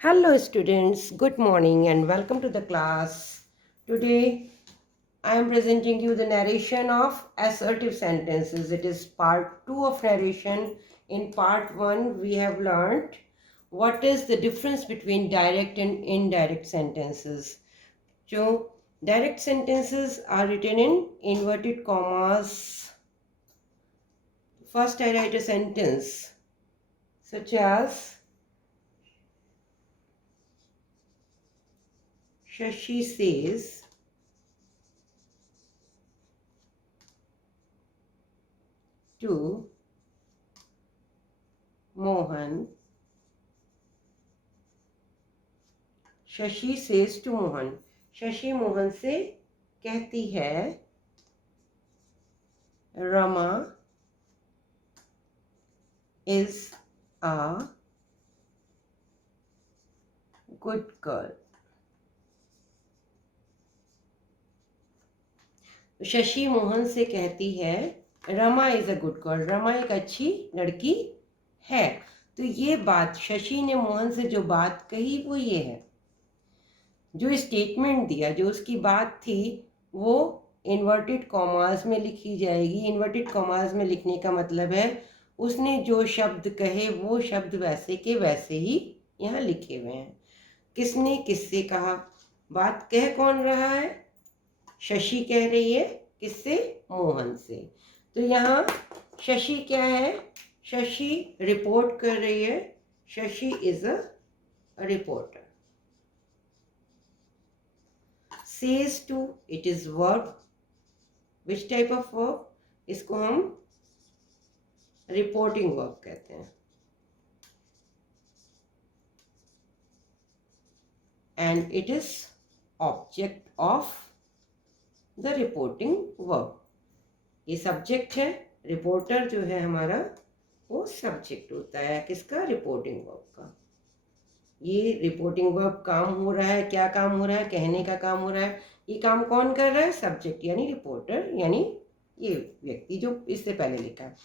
Hello students, good morning and welcome to the class. Today I am presenting you the narration of assertive sentences. It is part 2 of narration. In part 1 we have learned what is the difference between direct and indirect sentences. So direct sentences are written in inverted commas. First I write a sentence such as Shashi says to Mohan. Shashi says to Mohan. Shashi Mohan से कहती है Rama is a good girl. Shashi Mohan से कहती है Rama is a good girl. Rama एक अच्छी लड़की है. तो ये बात शशि ने मोहन से जो बात कही वो ये है, जो स्टेटमेंट दिया, जो उसकी बात थी वो इन्वर्टेड कॉमास में लिखी जाएगी. इन्वर्टेड कॉमास में लिखने का मतलब है उसने जो शब्द कहे वो शब्द वैसे के वैसे ही यहाँ लिखे हुए हैं. किसने किससे कहा, बात कह कौन रहा है, शशि कह रही है. किससे, मोहन से. तो यहाँ शशि क्या है, शशि रिपोर्ट कर रही है. Shashi is a reporter. says to, it is verb. which type of verb, इसको हम रिपोर्टिंग वर्ब कहते हैं. And it is object of the reporting verb. ये सब्जेक्ट है, रिपोर्टर जो है हमारा वो सब्जेक्ट होता है किसका, रिपोर्टिंग वर्ब का. ये रिपोर्टिंग वर्ब काम हो रहा है, क्या काम हो रहा है, कहने का काम हो रहा है. ये काम कौन कर रहा है, सब्जेक्ट यानी रिपोर्टर, यानी ये व्यक्ति जो इससे पहले लिखा है.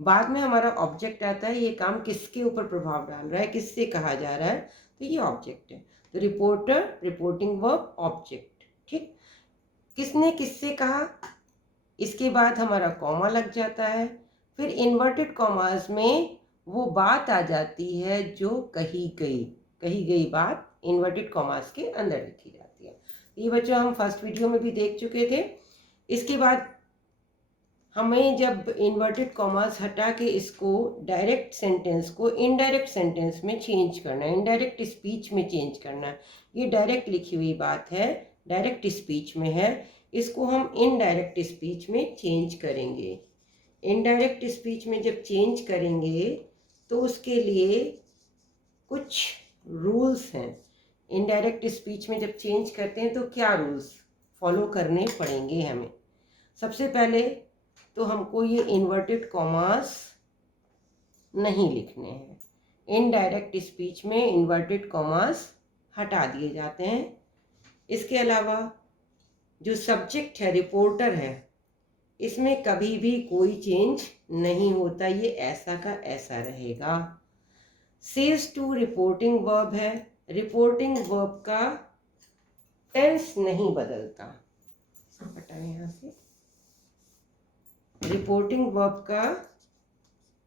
बाद में हमारा ऑब्जेक्ट आता है, ये काम किसके ऊपर प्रभाव डाल रहा है, किससे कहा जा रहा है, तो ये ऑब्जेक्ट है. तो रिपोर्टर, रिपोर्टिंग वर्ब, ऑब्जेक्ट. ठीक. किसने किससे कहा, इसके बाद हमारा कॉमा लग जाता है. फिर इन्वर्टेड कॉमास में वो बात आ जाती है जो कही गई बात इन्वर्टेड कॉमास के अंदर लिखी जाती है. ये बच्चों हम फर्स्ट वीडियो में भी देख चुके थे. इसके बाद हमें जब इन्वर्टेड कॉमास हटा के इसको डायरेक्ट सेंटेंस को इनडायरेक्ट सेंटेंस में चेंज करना है, इनडायरेक्ट स्पीच में चेंज करना है. ये डायरेक्ट लिखी हुई बात है, डायरेक्ट स्पीच में है. इसको हम इनडायरेक्ट स्पीच में चेंज करेंगे. इनडायरेक्ट स्पीच में जब चेंज करेंगे तो उसके लिए कुछ रूल्स हैं. इनडायरेक्ट स्पीच में जब चेंज करते हैं तो क्या रूल्स फॉलो करने पड़ेंगे हमें. सबसे पहले तो हमको ये इन्वर्टेड कॉमास नहीं लिखने हैं. इनडायरेक्ट स्पीच में इन्वर्टेड कॉमास हटा दिए जाते हैं. इसके अलावा जो सब्जेक्ट है, रिपोर्टर है, इसमें कभी भी कोई चेंज नहीं होता, ये ऐसा का ऐसा रहेगा. सेज टू रिपोर्टिंग वर्ब है, रिपोर्टिंग वर्ब का टेंस नहीं बदलता. हटाएं यहाँ से. रिपोर्टिंग वर्ब का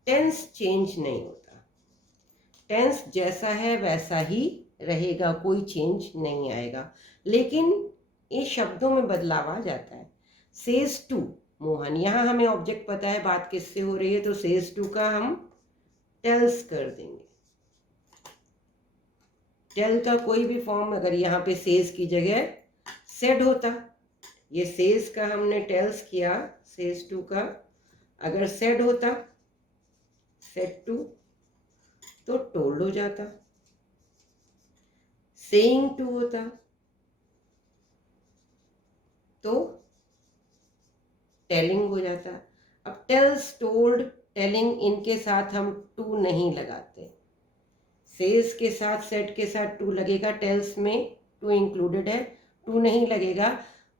टेंस चेंज नहीं होता, टेंस जैसा है वैसा ही रहेगा, कोई चेंज नहीं आएगा. लेकिन ये शब्दों में बदलाव आ जाता है. सेज टू मोहन, यहाँ हमें ऑब्जेक्ट पता है बात किससे हो रही है, तो सेज टू का हम टेल्स कर देंगे. टेल का कोई भी फॉर्म अगर यहाँ पे सेज की जगह सेड होता, ये सेज का हमने टेल्स किया, सेज टू का अगर सेड होता, सेड टू, तो टोल्ड हो जाता. सेइंग टू होता तो टेलिंग हो जाता. अब टेल्स, टोल्ड, टेलिंग, इनके साथ हम टू नहीं लगाते. सेज के साथ, सेट के साथ टू लगेगा, टेल्स में टू इंक्लूडेड है, टू नहीं लगेगा.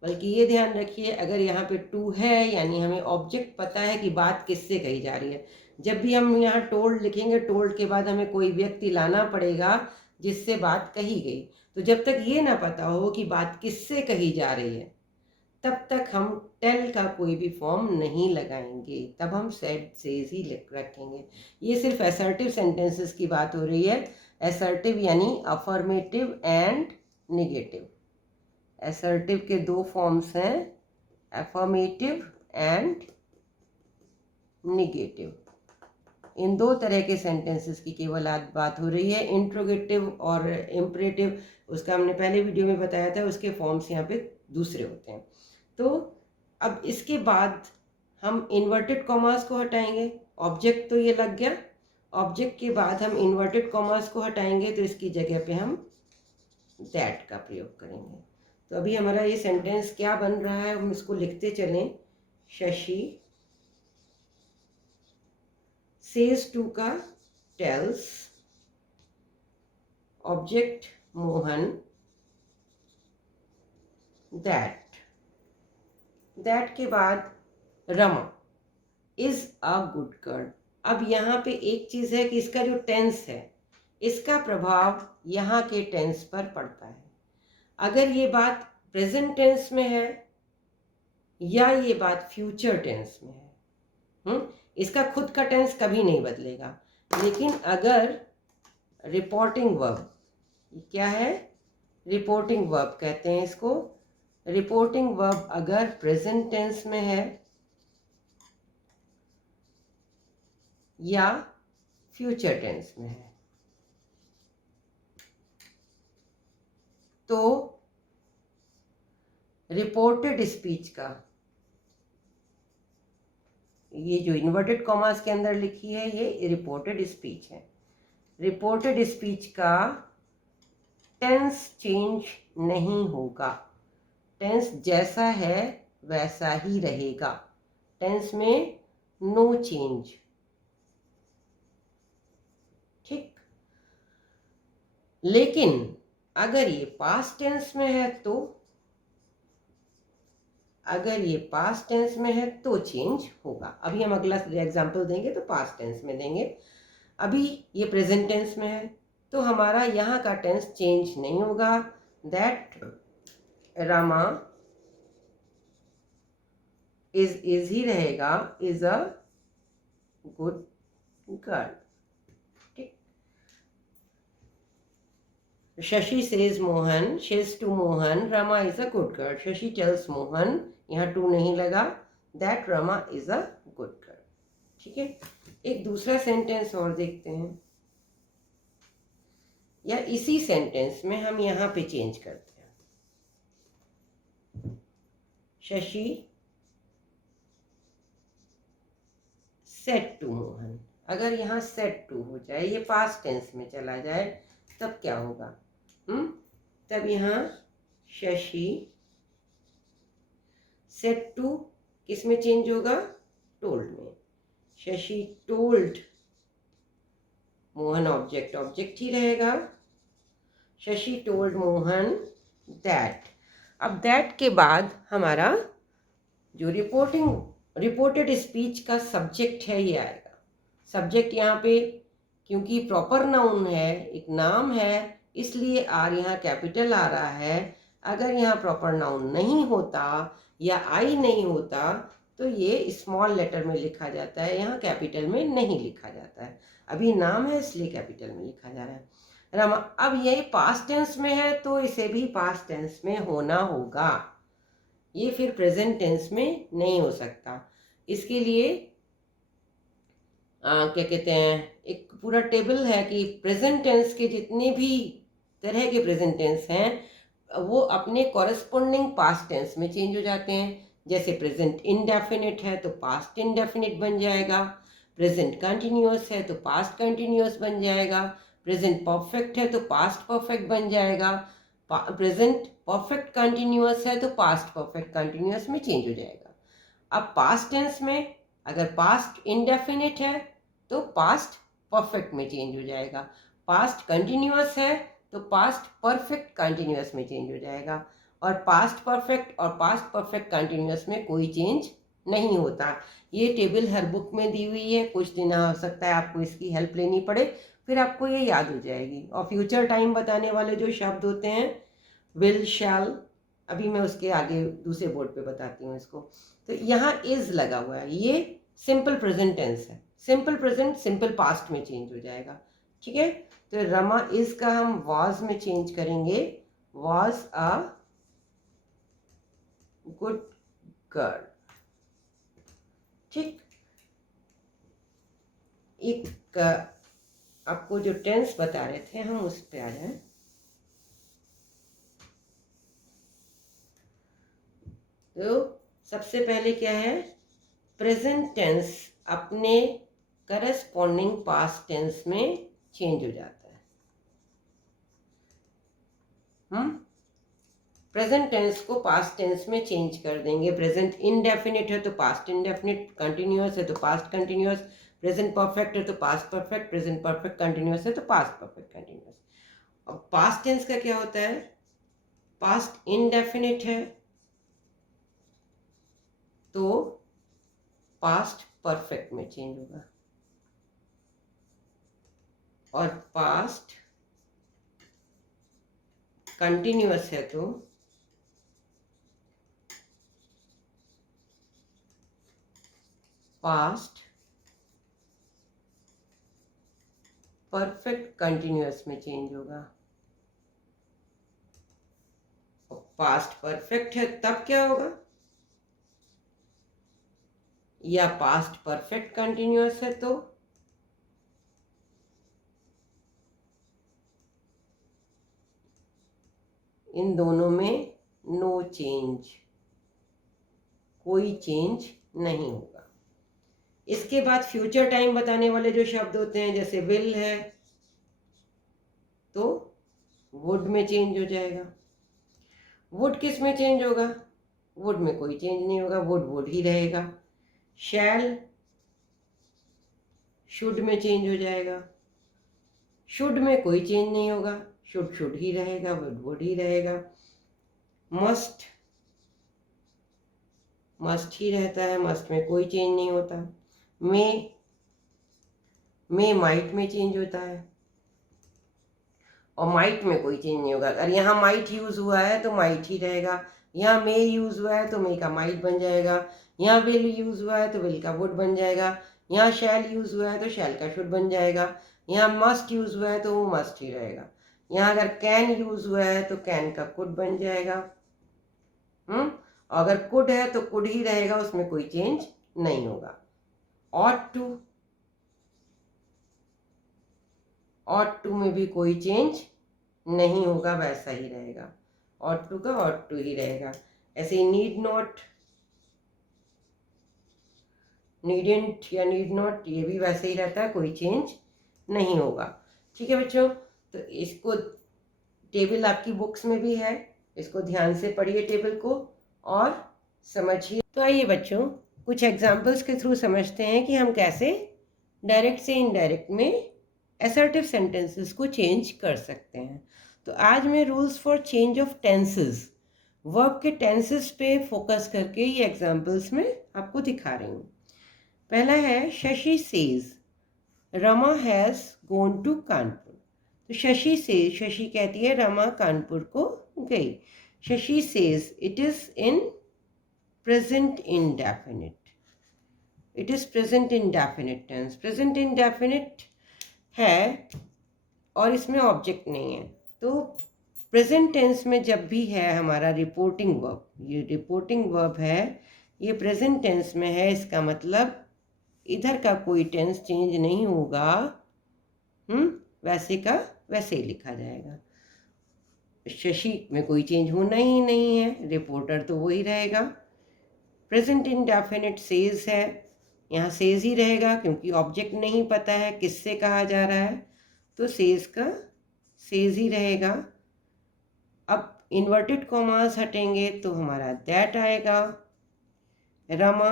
बल्कि ये ध्यान रखिए अगर यहाँ पे टू है यानी हमें ऑब्जेक्ट पता है कि बात किससे कही जा रही है. जब भी हम यहाँ टोल्ड लिखेंगे, टोल्ड के बाद हमें कोई व्यक्ति लाना पड़ेगा, जिससे बात कही गई। तो जब तक ये ना पता हो कि बात किससे कही जा रही है, तब तक हम टेल का कोई भी फॉर्म नहीं लगाएंगे, तब हम सेड सेज ही रखेंगे। ये सिर्फ असर्टिव सेंटेंसेस की बात हो रही है। असर्टिव यानी अफर्मेटिव एंड निगेटिव। असर्टिव के दो फॉर्म्स हैं, अफर्मेटिव एंड निगेटिव। इन दो तरह के सेंटेंसेस की केवल आज बात हो रही है। इंट्रोगेटिव और इम्परेटिव, उसका हमने पहले वीडियो में बताया था, उसके फॉर्म्स यहाँ पे दूसरे होते हैं। तो अब इसके बाद हम इन्वर्टेड कॉमास को हटाएंगे। ऑब्जेक्ट तो ये लग गया, ऑब्जेक्ट के बाद हम इन्वर्टेड कॉमास को हटाएंगे, तो इसकी जगह पे हम दैट का प्रयोग करेंगे। तो अभी हमारा ये सेंटेंस क्या बन रहा है, हम इसको लिखते चलें। शशि सेज टू का tells, object Mohan, that. That के बाद Rama is a good girl. अब यहाँ पे एक चीज़ है कि इसका जो टेंस है, इसका प्रभाव यहाँ के टेंस पर पड़ता है। अगर ये बात प्रेजेंट टेंस में है या ये बात फ्यूचर टेंस में है, इसका खुद का टेंस कभी नहीं बदलेगा। लेकिन अगर रिपोर्टिंग वर्ब, क्या है, रिपोर्टिंग वर्ब कहते हैं इसको, रिपोर्टिंग वर्ब अगर प्रेजेंट टेंस में है या फ्यूचर टेंस में है, तो रिपोर्टेड स्पीच का, ये जो इन्वर्टेड कॉमास के अंदर लिखी है ये रिपोर्टेड स्पीच है, रिपोर्टेड स्पीच का टेंस चेंज नहीं होगा। टेंस जैसा है वैसा ही रहेगा, टेंस में नो चेंज। ठीक। लेकिन अगर ये पास्ट टेंस में है तो, अगर ये पास्ट टेंस में है तो चेंज होगा। अभी हम अगला एग्जांपल देंगे तो पास्ट टेंस में देंगे। अभी ये प्रेजेंट टेंस में है तो हमारा यहाँ का टेंस चेंज नहीं होगा। दैट रमा इज ही रहेगा, इज अ गुड गर्ल। ठीक। Shashi says Mohan, says to Mohan, Rama is a good girl. Shashi tells Mohan, यहाँ टू नहीं लगा, that Rama is a good girl. ठीक है। एक दूसरा सेंटेंस और देखते हैं, या इसी सेंटेंस में हम यहाँ पे चेंज करते हैं। Shashi said to Mohan. अगर यहाँ सेड टू हो जाए, ये पास्ट टेंस में चला जाए, तब क्या होगा? तब यहाँ शशि सेड टू किस में चेंज होगा? टोल्ड में। Shashi told Mohan, object object ही रहेगा। Shashi told Mohan that. अब दैट के बाद हमारा जो रिपोर्टेड स्पीच का सब्जेक्ट है ये आएगा। सब्जेक्ट यहाँ पे क्योंकि प्रॉपर नाउन है, एक नाम है, इसलिए आर यहाँ कैपिटल आ रहा है। अगर यहाँ प्रॉपर नाउन नहीं होता या आई नहीं होता तो ये स्मॉल लेटर में लिखा जाता है, यहाँ कैपिटल में नहीं लिखा जाता है। अभी नाम है इसलिए कैपिटल में लिखा जा रहा है। रमा, अब ये पास्ट टेंस में है तो इसे भी पास्ट टेंस में होना होगा, ये फिर प्रेजेंट टेंस में नहीं हो सकता। इसके लिए क्या कहते हैं, एक पूरा टेबल है कि प्रेजेंट टेंस के जितने भी तरह के प्रेजेंट टेंस हैं वो अपने कॉरेस्पॉन्डिंग पास्ट टेंस में चेंज हो जाते हैं। जैसे प्रेजेंट इंडेफिनिट है तो पास्ट इंडेफिनिट बन जाएगा, प्रेजेंट कंटिन्यूअस है तो पास्ट कंटिन्यूअस बन जाएगा, प्रेजेंट परफेक्ट है तो पास्ट परफेक्ट बन जाएगा, प्रेजेंट परफेक्ट कंटिन्यूअस है तो पास्ट परफेक्ट कंटिन्यूअस में चेंज हो जाएगा। अब पास्ट टेंस में अगर पास्ट इंडेफिनिट है तो पास्ट परफेक्ट में चेंज हो जाएगा, पास्ट कंटिन्यूअस है तो पास्ट परफेक्ट कंटिन्यूअस में चेंज हो जाएगा, और पास्ट परफेक्ट और पास्ट परफेक्ट कंटिन्यूअस में कोई चेंज नहीं होता। ये टेबल हर बुक में दी हुई है, कुछ दिन हो सकता है आपको इसकी हेल्प लेनी पड़े, फिर आपको ये याद हो जाएगी। और फ्यूचर टाइम बताने वाले जो शब्द होते हैं विल, शैल, अभी मैं उसके आगे दूसरे बोर्ड पे बताती हूँ इसको। तो यहाँ इज लगा हुआ है, ये सिंपल प्रेजेंट टेंस है। सिंपल प्रेजेंट सिंपल पास्ट में चेंज हो जाएगा, ठीक है। तो रमा इज का हम वाज में चेंज करेंगे, वाज अ गुड गर्ल, ठीक। एक आपको जो टेंस बता रहे थे हम उस पे आ जाए। तो सबसे पहले क्या है, प्रेजेंट टेंस अपने करस्पॉन्डिंग पास्ट टेंस में चेंज हो जाता है। हम प्रेजेंट टेंस को पास्ट टेंस में चेंज कर देंगे। प्रेजेंट इनडेफिनिट है तो पास्ट इनडेफिनिट, कंटिन्यूअस है तो पास्ट कंटिन्यूअस, प्रेजेंट परफेक्ट है तो past perfect, present perfect continuous है तो पास्ट परफेक्ट कंटिन्यूअस। अब पास्ट टेंस का क्या होता है, पास्ट इनडेफिनिट है तो पास्ट परफेक्ट में चेंज होगा, और पास्ट कंटिन्यूअस है तो पास्ट परफेक्ट कंटिन्यूअस में चेंज होगा। पास्ट परफेक्ट है तब क्या होगा, या पास्ट परफेक्ट कंटिन्यूअस है तो इन दोनों में नो चेंज, कोई चेंज नहीं होगा। इसके बाद फ्यूचर टाइम बताने वाले जो शब्द होते हैं, जैसे विल है तो वुड में चेंज हो जाएगा। वुड किस में चेंज होगा, वुड में कोई चेंज नहीं होगा, वुड वुड ही रहेगा। शैल शुड में चेंज हो जाएगा, शुड में कोई चेंज नहीं होगा, शुड शुड ही रहेगा, वुड वुड ही रहेगा। मस्ट मस्ट ही रहता है, मस्ट में कोई चेंज नहीं होता। मे माइट में चेंज होता है, और माइट में कोई चेंज नहीं होगा। अगर यहाँ माइट यूज हुआ है तो माइट ही रहेगा, यहाँ मे यूज हुआ है तो मे का माइट बन जाएगा, यहाँ विल यूज हुआ है तो विल का वुड बन जाएगा, यहाँ शैल यूज हुआ है तो शैल का शुड बन जाएगा, यहाँ मस्ट यूज हुआ है तो वो मस्ट ही रहेगा, यहाँ अगर कैन यूज हुआ है तो कैन का कुड बन जाएगा। अगर कुड है तो कुड ही रहेगा, उसमें कोई चेंज नहीं होगा। ऑट टू में भी कोई चेंज नहीं होगा, वैसा ही रहेगा, ऑट टू का ऑट टू ही रहेगा। ऐसे नीड नॉट, नीडेंट या नीड नॉट, ये भी वैसे ही रहता है, कोई चेंज नहीं होगा। ठीक है बच्चों, तो इसको टेबल आपकी बुक्स में भी है, इसको ध्यान से पढ़िए टेबल को और समझिए। तो आइए बच्चों कुछ एग्जाम्पल्स के थ्रू समझते हैं कि हम कैसे डायरेक्ट से इनडायरेक्ट में असर्टिव सेंटेंसेस को चेंज कर सकते हैं। तो आज मैं rules for change of tenses, verb के टेंसेस पे फोकस करके ये एग्जाम्पल्स में आपको दिखा रही हूँ। पहला है Shashi says Rama has gone to Kanpur. तो शशि से, शशि कहती है रमा कानपुर को गई। Shashi says it is in present indefinite, it is present indefinite tense. Present indefinite है और इसमें ऑब्जेक्ट नहीं है, तो प्रेजेंट टेंस में जब भी है हमारा रिपोर्टिंग वर्ब, ये रिपोर्टिंग वर्ब है, ये प्रेजेंट टेंस में है, इसका मतलब इधर का कोई टेंस चेंज नहीं होगा, वैसे का वैसे ही लिखा जाएगा। शशि में कोई चेंज होना ही नहीं है, रिपोर्टर तो वही रहेगा। प्रेजेंट इंडेफिनिट सेज है, यहाँ सेज ही रहेगा क्योंकि ऑब्जेक्ट नहीं पता है किससे कहा जा रहा है, तो सेज का सेज ही रहेगा। अब इन्वर्टेड कॉमास हटेंगे तो हमारा दैट आएगा, रमा।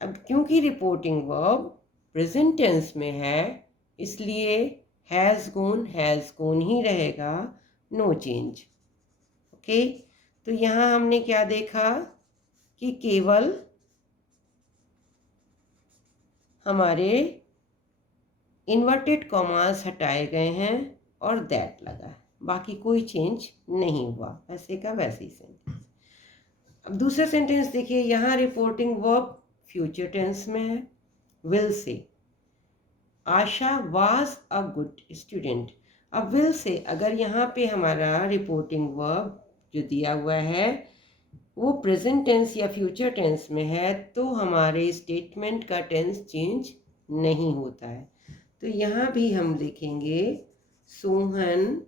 अब क्योंकि रिपोर्टिंग वर्ब प्रेजेंट टेंस में है इसलिए हैज़ गोन ही रहेगा, नो चेंज। ओके, तो यहाँ हमने क्या देखा कि केवल हमारे इन्वर्टेड कॉमास हटाए गए हैं और दैट लगा है, बाकी कोई चेंज नहीं हुआ, वैसे का वैसे ही सेंटेंस। अब दूसरा सेंटेंस देखिए, यहाँ रिपोर्टिंग वर्ब फ्यूचर टेंस में है, will say. Asha was a good student. अब विल से अगर यहाँ पे हमारा रिपोर्टिंग वर्ब जो दिया हुआ है वो प्रेजेंट टेंस या फ्यूचर टेंस में है तो हमारे स्टेटमेंट का टेंस चेंज नहीं होता है। तो यहाँ भी हम लिखेंगे सोहन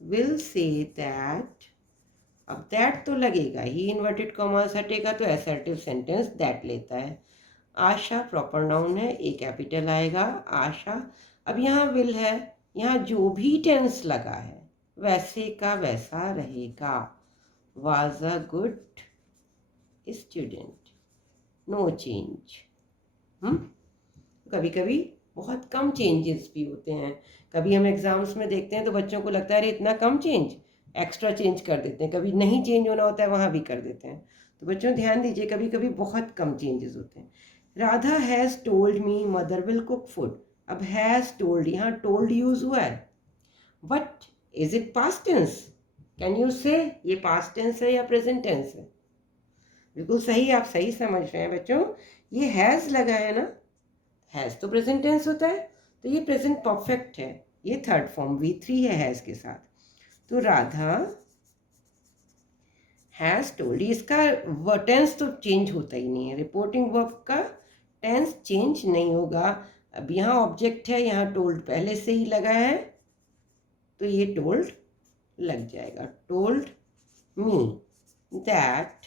विल से दैट। अब दैट तो लगेगा ही, इन्वर्टेड कॉमास हटेगा तो असर्टिव सेंटेंस दैट लेता है। आशा प्रॉपर नाउन है, ए कैपिटल आएगा आशा। अब यहाँ विल है, यहाँ जो भी टेंस लगा है वैसे का वैसा रहेगा, was a good student, no change। कभी कभी बहुत कम चेंजेस भी होते हैं, कभी हम एग्जाम्स में देखते हैं तो बच्चों को लगता है अरे इतना कम चेंज, एक्स्ट्रा चेंज कर देते हैं, कभी नहीं चेंज होना होता है वहाँ भी कर देते हैं। तो बच्चों ध्यान दीजिए, कभी कभी बहुत कम चेंजेस होते हैं। Radha has told me mother will cook food. अब हैज़ टोल्ड, यहाँ टोल्ड यूज हुआ है, but is it past tense? Can you say ये पास्ट टेंस है या प्रेजेंट टेंस है? बिल्कुल सही, आप सही समझ रहे हैं बच्चों। ये हैज़ लगा है ना, हैज़ तो प्रेजेंट टेंस होता है, तो ये प्रेजेंट परफेक्ट है, ये थर्ड फॉर्म V3 है हैज़ के साथ। तो राधा हैज़ टोल्ड, इसका टेंस तो चेंज होता ही नहीं है, रिपोर्टिंग वर्ब का टेंस चेंज नहीं होगा। अब यहाँ ऑब्जेक्ट है, यहाँ टोल्ड पहले से ही लगा है तो ये टोल्ड लग जाएगा। Told me that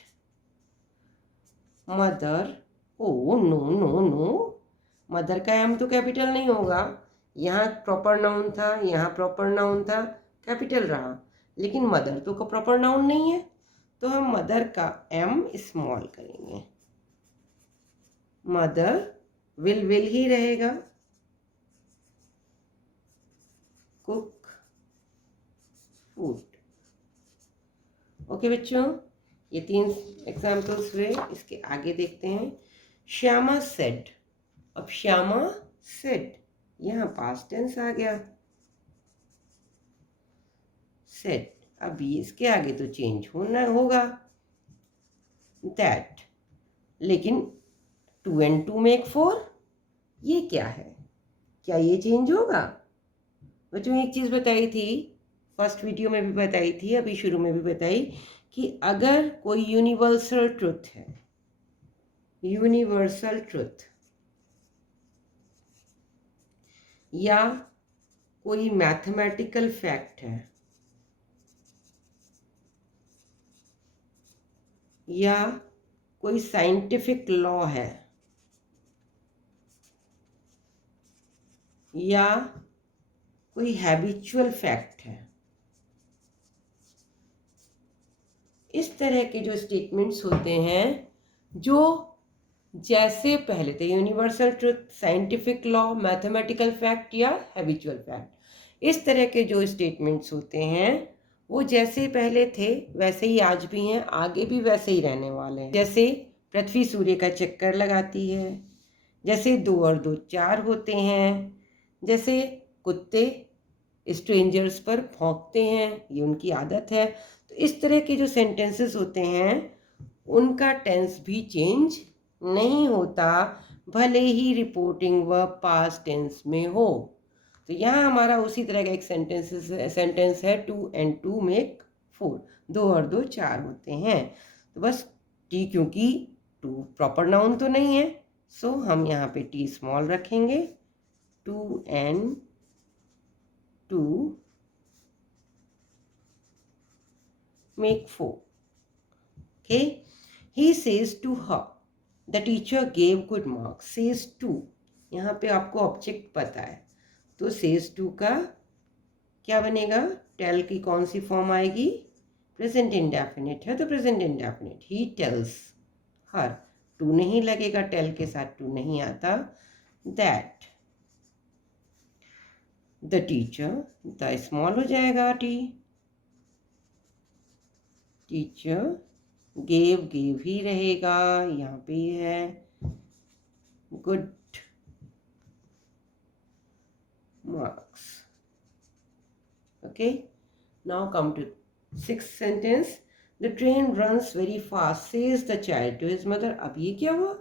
mother, oh no no no, mother का एम तो कैपिटल नहीं होगा, यहाँ प्रॉपर नाउन था, यहाँ प्रॉपर नाउन था, कैपिटल रहा, लेकिन मदर तो का प्रॉपर नाउन नहीं है, तो हम मदर का एम स्मॉल करेंगे, मदर विल ही रहेगा, कुक फूड। ओके बच्चों, ये 3 एग्जाम्पल्स हुए, इसके आगे देखते हैं। श्यामा सेड। अब श्यामा सेड, यहाँ पास्ट टेंस आ गया, सेड। अब इसके आगे तो चेंज होना होगा दैट, लेकिन 2 and 2 make 4, ये क्या है, क्या ये चेंज होगा? बच्चों एक चीज़ बताई थी, फर्स्ट वीडियो में भी बताई थी, अभी शुरू में भी बताई, कि अगर कोई यूनिवर्सल ट्रुथ है, यूनिवर्सल ट्रुथ या कोई मैथमेटिकल फैक्ट है या कोई साइंटिफिक लॉ है या कोई हैबिचुअल फैक्ट है, इस तरह के जो स्टेटमेंट्स होते हैं जो जैसे पहले थे, universal truth, scientific law, mathematical fact या हैबिचुअल फैक्ट, इस तरह के जो स्टेटमेंट्स होते हैं वो जैसे पहले थे वैसे ही आज भी हैं, आगे भी वैसे ही रहने वाले हैं। जैसे पृथ्वी सूर्य का चक्कर लगाती है, जैसे 2 और 2 4 होते हैं, जैसे कुत्ते स्ट्रेंजर्स पर भौंकते हैं, ये उनकी आदत है। तो इस तरह के जो सेंटेंसेस होते हैं उनका टेंस भी चेंज नहीं होता, भले ही रिपोर्टिंग वर्ब पास्ट टेंस में हो। तो यहाँ हमारा उसी तरह का एक सेंटेंस है 2 and 2 make 4, 2 और 2 4 होते हैं। तो बस टी, क्योंकि 2 प्रॉपर नाउन तो नहीं है, सो हम यहाँ पे टी स्मॉल रखेंगे, 2 and 2 make 4। Okay, he says to her the teacher gave good marks। says to, यहाँ पे आपको ऑब्जेक्ट पता है, तो says to का क्या बनेगा, टेल की कौन सी फॉर्म आएगी, प्रेजेंट इंडेफिनिट है तो present indefinite, he tells her, to नहीं लगेगा, टेल के साथ टू नहीं आता, that the teacher, the small हो जाएगा टी, टीचर गेव ही रहेगा, यहाँ पे है good marks. Okay, now come to sixth sentence. The train runs very fast, says the child to his mother. अब ये क्या हुआ?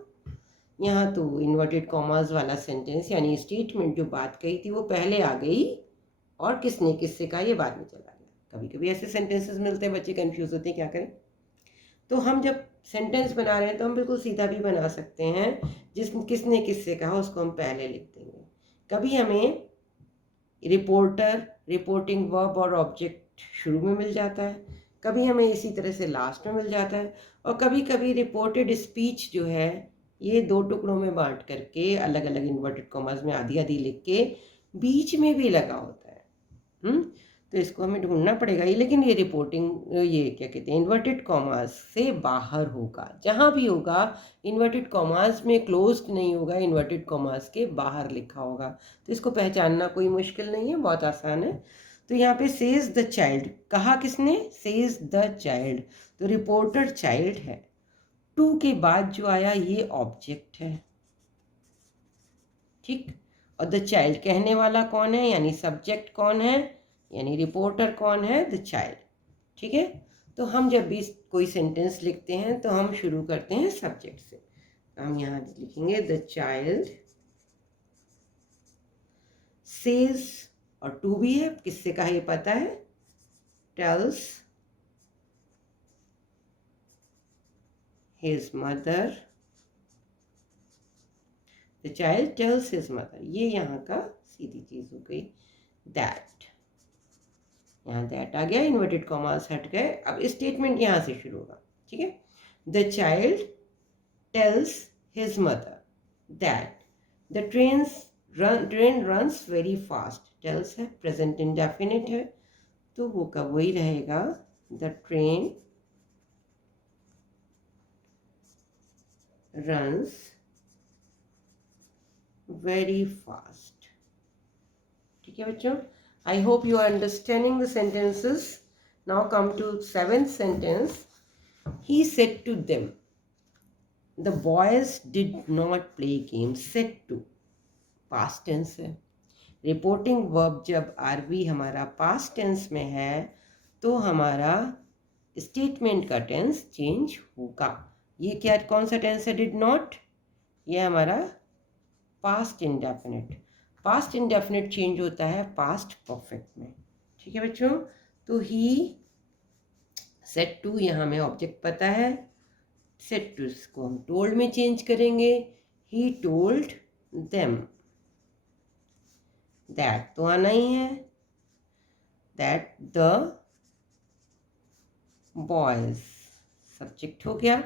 यहाँ तो इन्वर्टेड कॉमास वाला सेंटेंस यानी स्टेटमेंट जो बात कही थी वो पहले आ गई और किसने किससे कहा ये बाद में चला गया। कभी कभी ऐसे सेंटेंसेस मिलते हैं, बच्चे कंफ्यूज होते हैं क्या करें। तो हम जब सेंटेंस बना रहे हैं तो हम बिल्कुल सीधा भी बना सकते हैं, किसने किससे कहा उसको हम पहले लिख देंगे। कभी हमें रिपोर्टर, रिपोर्टिंग वर्ब और ऑब्जेक्ट शुरू में मिल जाता है, कभी हमें इसी तरह से लास्ट में मिल जाता है, और कभी कभी रिपोर्टेड स्पीच जो है ये दो टुकड़ों में बांट करके अलग अलग इन्वर्टेड कॉमास में आधी आधी लिख के बीच में भी लगा होता है। तो इसको हमें ढूंढना पड़ेगा ये। लेकिन ये रिपोर्टिंग, ये क्या कहते हैं, इन्वर्टेड कॉमास से बाहर होगा। जहाँ भी होगा इन्वर्टेड कॉमास में क्लोज्ड नहीं होगा, इन्वर्टेड कॉमास के बाहर लिखा होगा। तो इसको पहचानना कोई मुश्किल नहीं है, बहुत आसान है। तो यहाँ पे सेज द चाइल्ड कहा किसने? सेज द चाइल्ड, तो रिपोर्टर चाइल्ड है। टू के बाद जो आया ये ऑब्जेक्ट है, ठीक। और द चाइल्ड कहने वाला कौन है, यानी सब्जेक्ट कौन है, यानी रिपोर्टर कौन है? द चाइल्ड, ठीक है। तो हम जब भी कोई सेंटेंस लिखते हैं तो हम शुरू करते हैं सब्जेक्ट से। हम यहाँ लिखेंगे द चाइल्ड सेज, और टू भी है, किससे कहा ये पता है, tales his mother, the child tells his mother, ये यहाँ का सीधी चीज हो गई। दैट, यहाँ दैट आ गया, इन्वर्टेड कॉमास हट गए। अब स्टेटमेंट यहाँ से शुरू होगा, ठीक है। The child tells his mother that the train runs very fast. Tells है, प्रेजेंट इंडेफिनिट है, तो वो कब वही रहेगा, the train runs very fast, ठीक है बच्चों। I hope you are understanding the sentences. Now come to seventh sentence. He said to them, the boys did not play games. Said to, past tense है। Reporting verb जब RV हमारा past tense में है तो हमारा statement का tense change होगा। ये क्या, कौन सा टेंस है? डिड नॉट, ये हमारा past indefinite. Past indefinite change होता है पास्ट परफेक्ट में, ठीक है बच्चों। तो ही सेड टू, यहाँ हमें ऑब्जेक्ट पता है, सेड टू को हम टोल्ड में चेंज करेंगे, ही टोल्ड देम। दैट तो आना ही है, दैट द बॉयज सब्जेक्ट हो गया।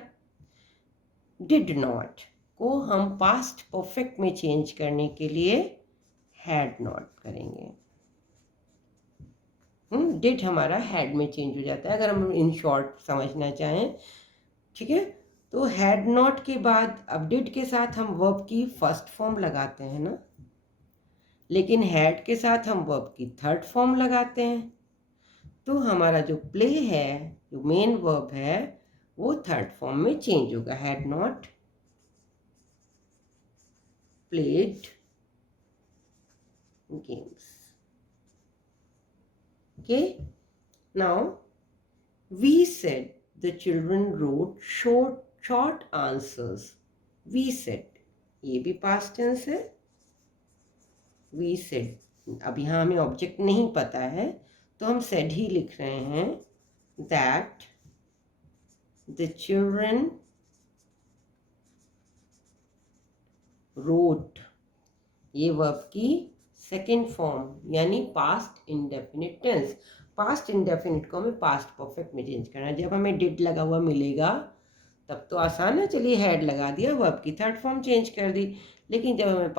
डिड नॉट को हम पास्ट परफेक्ट में चेंज करने के लिए हैड नॉट करेंगे। डिड हमारा हैड में चेंज हो जाता है अगर हम इन शॉर्ट समझना चाहें, ठीक है। तो हैड नॉट के बाद अब डिड के साथ हम वर्ब की फर्स्ट फॉर्म लगाते हैं ना, लेकिन हैड के साथ हम वर्ब की थर्ड फॉर्म लगाते हैं। तो हमारा जो प्ले है, जो मेन वर्ब है, वो थर्ड फॉर्म में चेंज होगा। Had not played games. Okay, now we said the children wrote short answers. We said, ये भी past tense है। We said, अब यहाँ हमें ऑब्जेक्ट नहीं पता है तो हम said ही लिख रहे हैं, that the children wrote, ये वर्ब की सेकेंड फॉर्म यानी past indefinite tense. Past indefinite को हमें पास्ट परफेक्ट में चेंज करना है। जब हमें डिड लगा हुआ मिलेगा तब तो आसान है, चलिए हैड लगा दिया, वर्ब की थर्ड फॉर्म चेंज कर दी। लेकिन जब हमें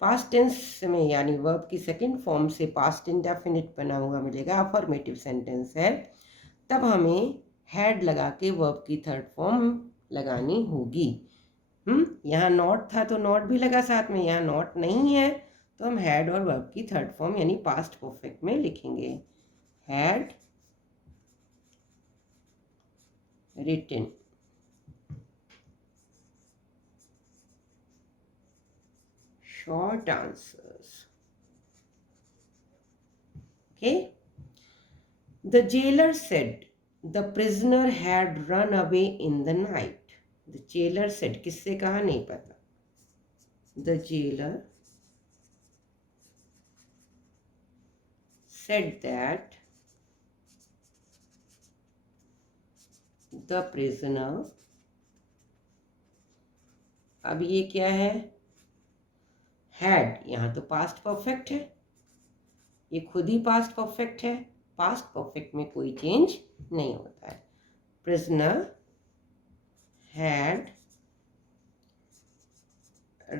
पास्ट टेंस में यानी वर्ब की सेकेंड फॉर्म से पास्ट इंडेफिनिट बना हुआ मिलेगा, अफर्मेटिव सेंटेंस है, तब हमें हैड लगा के वर्ब की थर्ड फॉर्म लगानी होगी। यहाँ नॉट था तो नॉट भी लगा साथ में, यहाँ नॉट नहीं है तो हम हैड और वर्ब की थर्ड फॉर्म यानी पास्ट परफेक्ट में लिखेंगे, had written. Short answers, Okay. The jailer said the prisoner had run away in the night. The jailer said, किससे कहा नहीं पता. The jailer said that the prisoner, अब ये क्या है, had, यहाँ तो पास्ट परफेक्ट है, ये खुद ही पास्ट परफेक्ट है, पास्ट परफेक्ट में कोई चेंज नहीं होता है. prisoner had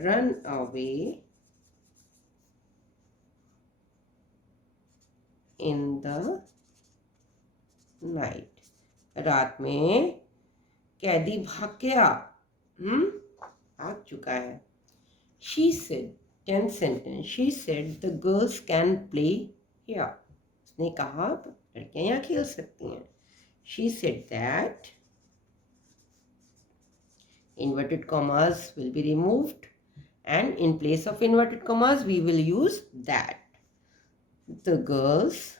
run away in the night. रात में कैदी भाग गया, भाग चुका है. She said, 10th sentence, she said the girls can play here. उसने कहा लड़कियां यहाँ खेल सकती हैं. She said that inverted commas will be removed and in place of inverted commas we will use that. The girls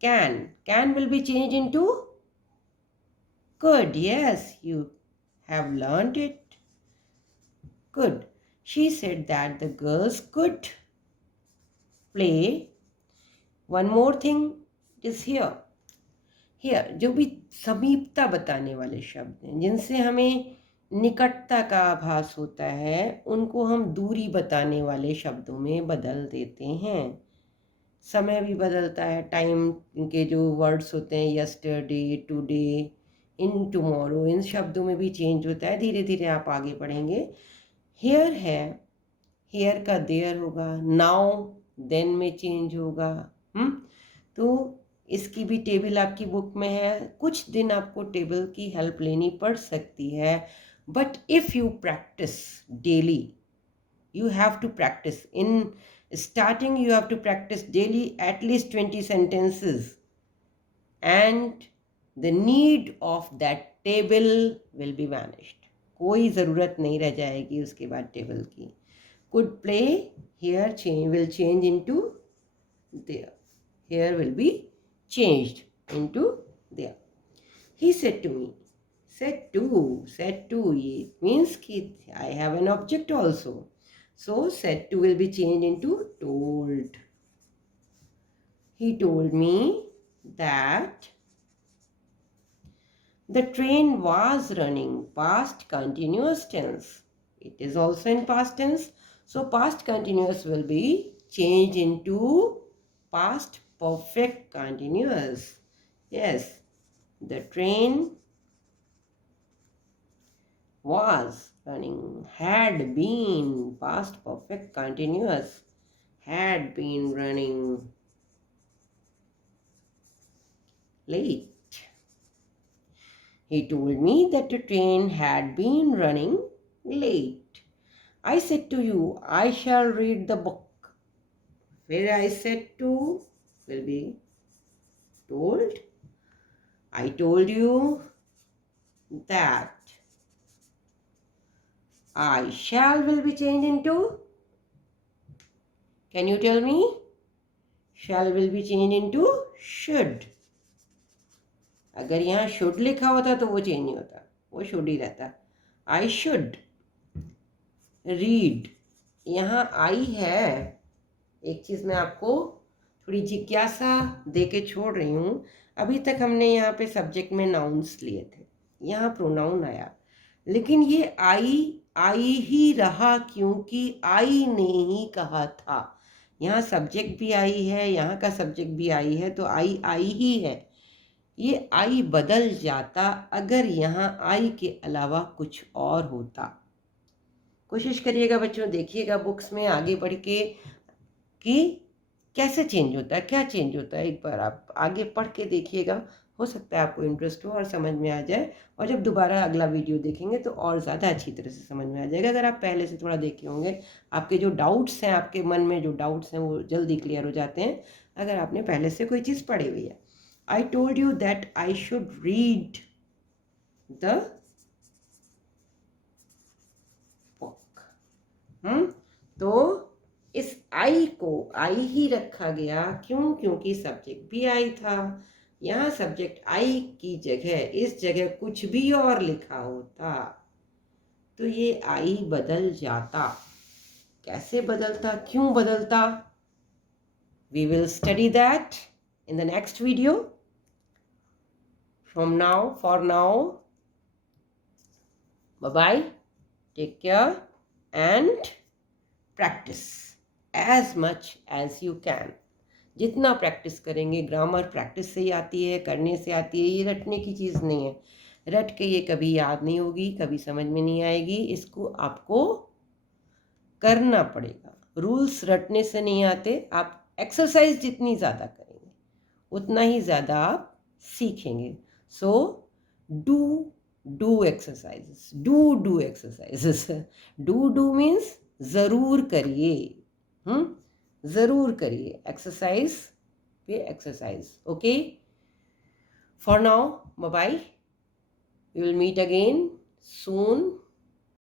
can will be changed into could. Yes, you have learned it. Could. She said that the girls could play. One more thing is here. Here जो भी समीपता बताने वाले शब्द हैं, जिनसे हमें निकटता का आभास होता है, उनको हम दूरी बताने वाले शब्दों में बदल देते हैं. समय भी बदलता है, टाइम के जो वर्ड्स होते हैं, यस्टरडे, टुडे, इन टुमारो, इन शब्दों में भी चेंज होता है. धीरे धीरे आप आगे पढ़ेंगे. हेयर है, हेयर का देयर होगा. नाउ देन में चेंज होगा. तो इसकी भी टेबल आपकी बुक में है. कुछ दिन आपको टेबल की हेल्प लेनी पड़ सकती है, but if you practice daily, you have to practice. In starting you have to practice daily at least 20 sentences and the need of that table will be vanished. कोई ज़रूरत नहीं रह जाएगी उसके बाद टेबल की. could play, here will change into there. Here will be changed into there. He said to me, said to, it means कि I have an object also. So said to will be changed into told. He told me that the train was running, past continuous tense. It is also in past tense. So past continuous will be changed into past perfect continuous. Yes, the train was running, had been, past perfect continuous, had been running late. He told me that the train had been running late. I said to you, I shall read the book. Where I said to will be told. I told you that I shall will be changed into, can you tell me? Shall will be changed into should. अगर यहाँ should लिखा होता तो वो change नहीं होता, वो should ही रहता. I should read. यहाँ I है. एक चीज़ मैं आपको थोड़ी जिज्ञासा दे के छोड़ रही हूँ. अभी तक हमने यहाँ पे सब्जेक्ट में नाउन्स लिए थे, यहाँ प्रोनाउन आया, लेकिन ये आई ही रहा क्योंकि आई ने ही कहा था. यहाँ सब्जेक्ट भी आई है, यहाँ का सब्जेक्ट भी आई है, तो आई ही है. ये आई बदल जाता अगर यहाँ आई के अलावा कुछ और होता. कोशिश करिएगा बच्चों, देखिएगा बुक्स में आगे बढ़ के कि कैसे चेंज होता है, क्या चेंज होता है. एक बार आप आगे पढ़ के देखिएगा, हो सकता है आपको इंटरेस्ट हो और समझ में आ जाए. और जब दोबारा अगला वीडियो देखेंगे तो और ज़्यादा अच्छी तरह से समझ में आ जाएगा. अगर आप पहले से थोड़ा देखे होंगे, आपके जो डाउट्स हैं, आपके मन में जो डाउट्स हैं वो जल्दी क्लियर हो जाते हैं अगर आपने पहले से कोई चीज़ पढ़ी हुई है. I told you that I should read the book. तो इस आई को, आई ही रखा गया। क्यों? क्योंकि सब्जेक्ट भी आई था। यहाँ सब्जेक्ट आई की जगह इस जगह कुछ भी और लिखा होता तो ये आई बदल जाता। कैसे बदलता, क्यों बदलता? We will study that in the next video. For now, bye-bye. Take care and practice as much as you can. जितना प्रैक्टिस करेंगे, ग्रामर प्रैक्टिस से ही आती है, करने से आती है, ये रटने की चीज़ नहीं है। रट के ये कभी याद नहीं होगी, कभी समझ में नहीं आएगी। इसको आपको करना पड़ेगा। रूल्स रटने से नहीं आते। आप एक्सरसाइज जितनी ज़्यादा करेंगे उतना ही ज़्यादा आप सीखेंगे। So do exercises, do exercises. Do means ज़रूर करिए, ज़रूर करिए। एक्सरसाइज पे exercise. Okay, for now bye bye. We will meet again soon.